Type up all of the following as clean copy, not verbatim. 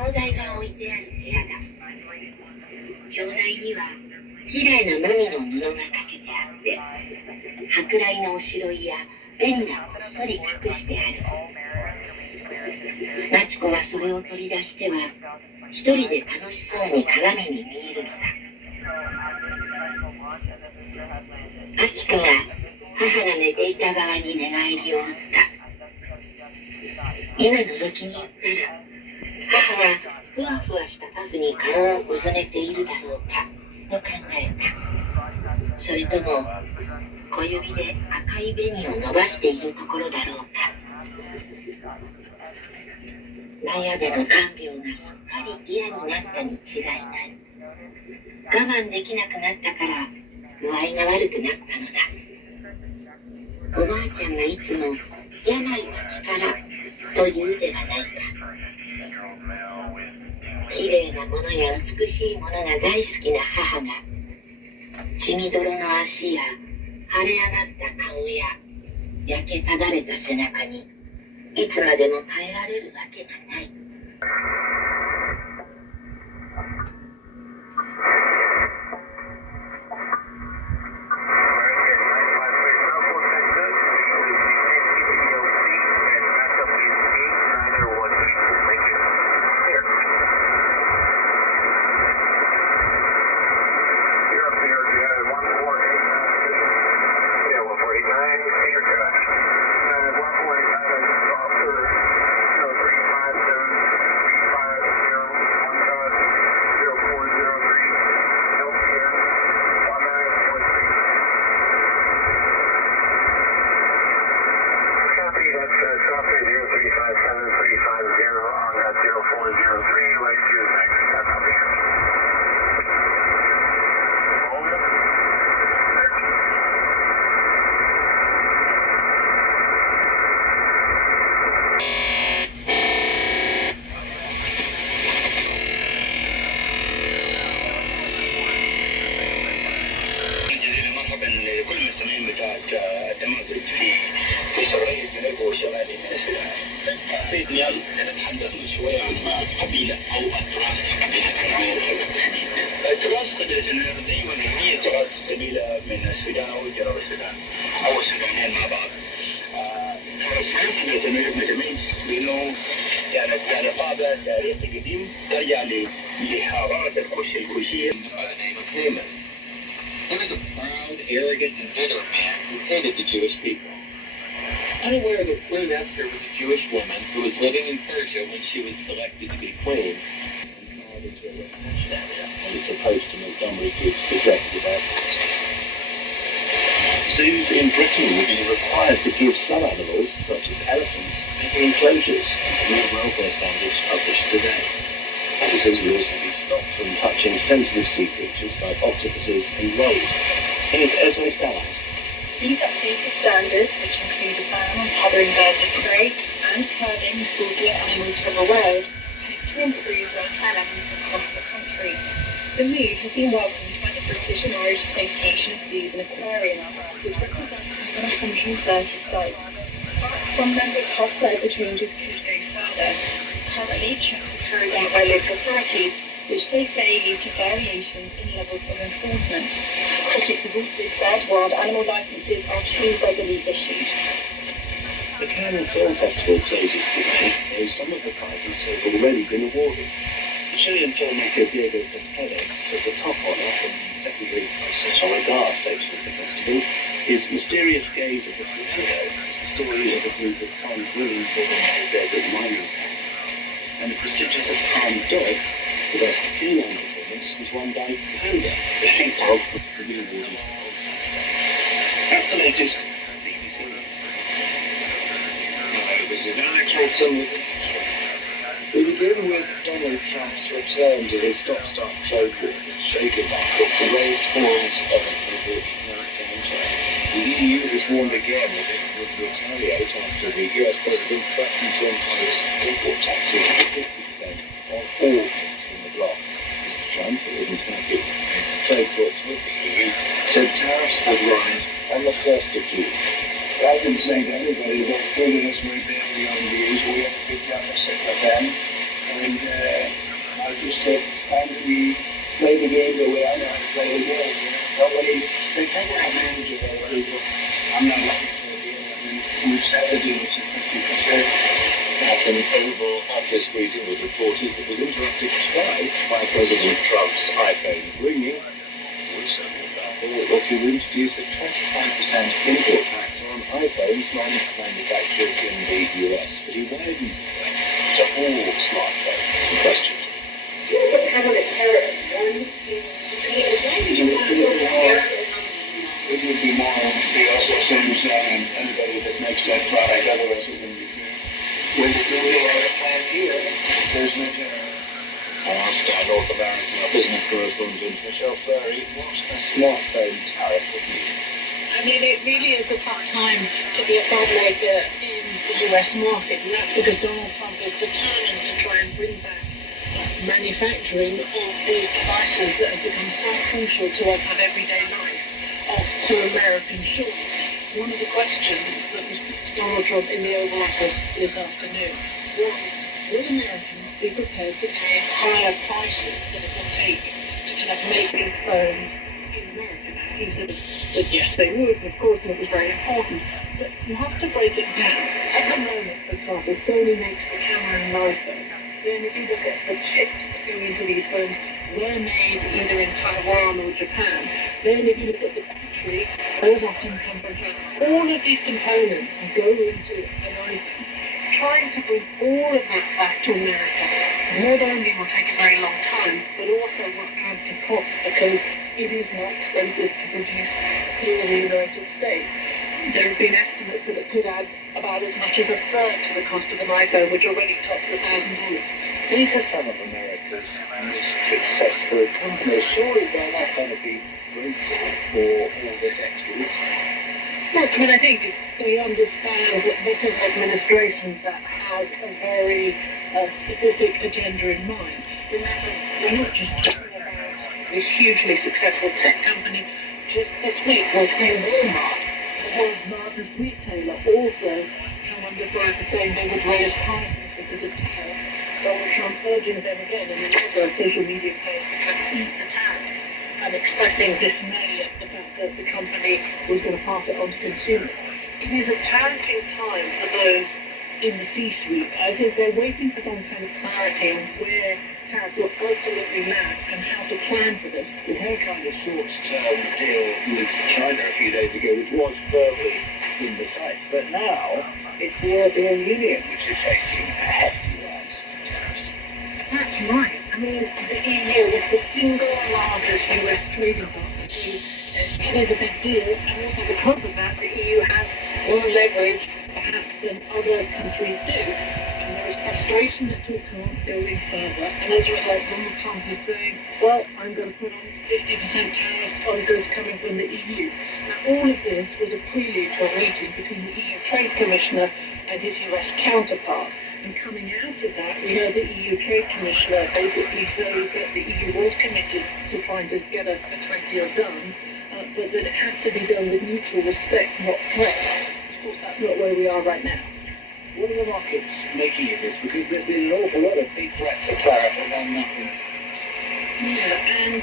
灯台が置いてある部屋だ。鏡台にはきれいなモミの布がかけてあって、舶来のおしろいや紅がこっそり隠してある。マチコはそれを取り出しては一人で楽しそうに鏡に見入るのだ。アキコは母が寝ていた側に寝返りを打った。今覗きに行ったら母はふわふわしたパフに顔をうずめているだろうかと考えた。それとも小指で赤い紅を伸ばしているところだろうか。納屋での看病がすっかり嫌になったに違いない。我慢できなくなったから具合が悪くなったのだ。おばあちゃんがいつも病は気からと言うではないか。きれいなものや美しいものが大好きな母が血みどろの足や腫れ上がった顔や焼けただれた背中にいつまでも耐えられるわけがない。He was a proud, arrogant, and bitter man who hated the Jewish people. Unaware that Queen Esther was a Jewish woman who was living in Persia when she was selected to be queen, and was supposed to Montgomery Group's executive office. Zoos in Britain will be required to give some animals, such as elephants, enclosures, and new welfare standards published today. Officers will also be stopped from touching sensitive sea creatures like octopuses and whales. Here's Esme Stallard. These updated standards, which include a ban on colouring birds of prey and herding saucier animals from the wild, hope to improve welfare levels across the country. The move has been welcomed by the British and Irish Association of Zoos and Aquariums, which represents more than 130 sites. But some members have said the changes could go further. Currently, checks are carried out by local authorities, which they say lead to variations in levels of enforcement. Critics have also said wild animal licences are too readily issued. The Cannes Film Festival closes today, though some of the prizes have already been awarded. Chilean filmmaker Diego Cespedes took the top honour from the secondary process on a glass section of the festival. His mysterious gaze at the flamingo is the story of a group of palm women living in a desert mining town. And the prestigious Palm Dog, the best female performance, was won by Panda, the sheep dog to be awarded on Saturday. That's the latest BBC News. This is Alex Wilson. We begin with Donald Trump's return to his stop-start trade war, shaking markets and raised falls of a global economic downturn. The EU has warned again that it would retaliate after the US president threatened to impose import taxes of 50% on all goods in the bloc. Mr. Trump, who isn't happy with the trade talks with the EU, said tariffs would rise on the 1st of June. I've been saying to everybody that further this may be beyond the age we have to be careful again. And I just said, it's time that we play the game the way I know how to play the game. Nobody, they take it out manager there, people. I'm not looking for it. We've set the deal to 50%. At an Oval Office briefing with reporters that was interrupted twice by President Trump's iPhone ringing, which certainly baffled was to introduce a 25% import tax on iPhones manufactured in the US. But he widened to all smartphones in question. It would be more on the also Samsung and anybody that makes that product, otherwise it wouldn't be fair. When the plant here, there's no tariff. Asked our North American business correspondent Michelle Ferry what a smartphone tariff would mean. I mean, it really is a tough time to be a phone maker in the US market, and that's because Donald Trump is determined to try and bring back manufacturing of these devices that have become so crucial to us of everyday life off to American shores. One of the questions that was put to Donald Trump in the Oval Office this afternoon was, will Americans be prepared to pay higher prices than it will take to kind of make these phones in America? He said yes, they would, of course, and it was very important. But you have to break it down. At the moment, for example, Sony makes the camera and iPhone. Then if you look at the chips that go into these phones, they're made either in Taiwan or Japan. Then if you look at the battery, those often come from China. All of these components go into an iPhone. Trying to bring all of that back to America not only will take a very long time, but also will add to cost because it is more expensive to produce here in the United States. There have been estimates that it could add about as much as a third to the cost of an iPhone, which already tops $1,000. These are some of America's most successful companies. Surely they're not going to be grateful for all this extra risk. Look, I mean, I think they understand that this is an administration that has a very specific agenda in mind. Remember, we're not just talking about this hugely successful tech company. Just this week, we're seeing Walmart, the world's largest retailer, also come under fire for saying they would raise prices because of tariffs. Donald Trump urging them again in another social media post to kind of eat the tariffs and expressing dismay at the fact that the company was going to pass it on to consumers. It is a challenging time for those in the C-suite. I think they're waiting for some kind of clarity on where tariffs will ultimately land and how to plan for this. We had a kind of short-term deal with China a few days ago, which was firmly in the sights. But now, it's the European Union which is facing a hefty rise in tariffs. That's right. I mean, the EU is the single largest US trading partner. It is a big deal, and also because of that, the EU has more leverage perhaps than other countries do. And there is frustration that talks aren't going further. And as a result, Donald Trump is saying, well, I'm going to put on 50% tariffs on goods coming from the EU. Now, all of this was a prelude to a meeting between the EU Trade Commissioner and his US counterpart. And coming out of that, we heard the EU Trade Commissioner basically say that the EU was committed to trying to get a trade deal done, but that it has to be done with mutual respect, not threat. Of course, that's not where we are right now. What are the markets making of this? Because there's been an awful lot of big threats of tariff and then nothing. Yeah, and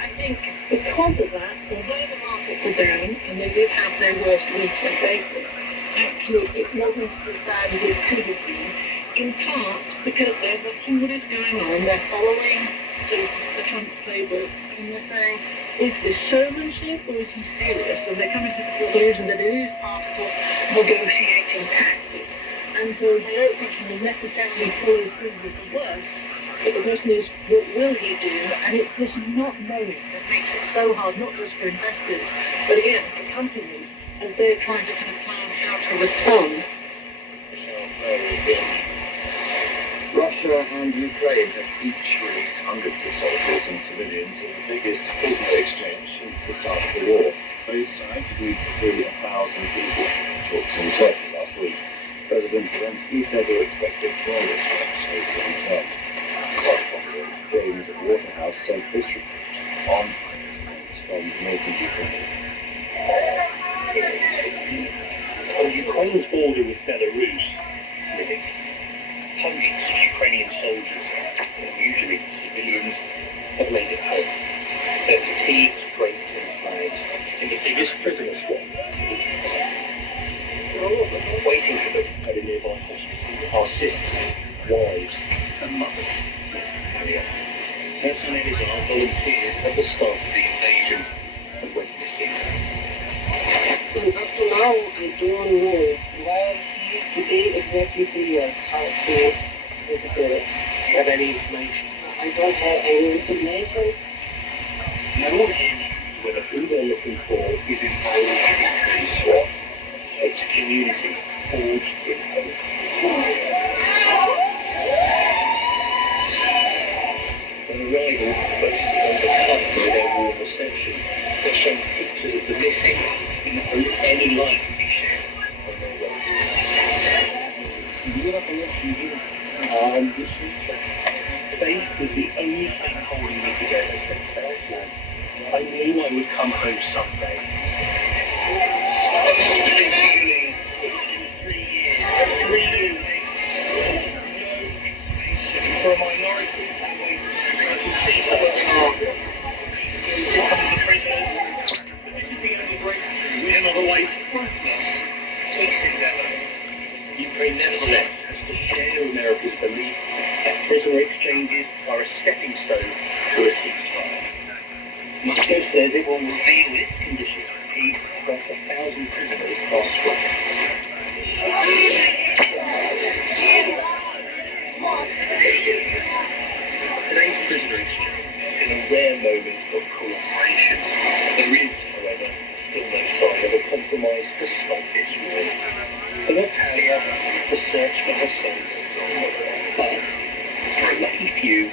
I think because of that, although the markets are down, and they did have their worst week in April, actually it wasn't as bad as it could have been, in part because they're watching what is going on, they're following the Trump playbook, and they're saying, is this showmanship or is he serious? And they're coming to the conclusion that it is part of negotiating tactics. And so they don't think he will necessarily follow through with the worst, but the question is, what will he do? And it's this not knowing that makes it so hard, not just for investors, but again, for companies, as they're trying to kind of plan how to respond. Russia and Ukraine have each released hundreds of soldiers and civilians in the biggest prisoner exchange since the start of the war. Both sides agreed to free 1,000 people. Talks in Turkey last week. President Zelensky said they expected further steps over the weekend. James Waterhouse sent this report on from northern Ukraine. On Ukraine's border with Belarus, living hundreds of Ukrainian soldiers Mercenaries are volunteers at the start of the invasion and went missing. And up to now, I don't know where he is today exactly 3 years. How to disappear. Have any information? I don't have any information. No one here knows whether who they're looking for is involved in the swap. It's a community forged in hope. On arrival, mostly undercover by their warm reception, they're shown pictures of the missing in the hope any light can be shared on their way. Faith was the only thing holding me together since Southland. I knew I would come home someday. I've been feeling for 3 years. 3 years. For a minority, I can see how it's hard. Becoming the prisoners. This is the only breakthrough. We another way to prove that. Peace endeavor. Ukraine nevertheless has to share America's belief that prisoner exchanges are a stepping stone to a ceasefire. Moscow says it will reveal its conditions for peace once 1,000 prisoners are stripped. Today's prisoner exchange has been a rare moment of cooperation. There is, however, still no sign of a compromise to stop this war. For Natalia, the search for her son goes on. But, for a lucky few,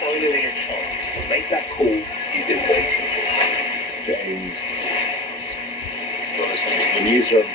finally a chance to make that call you've been waiting for. James. The news from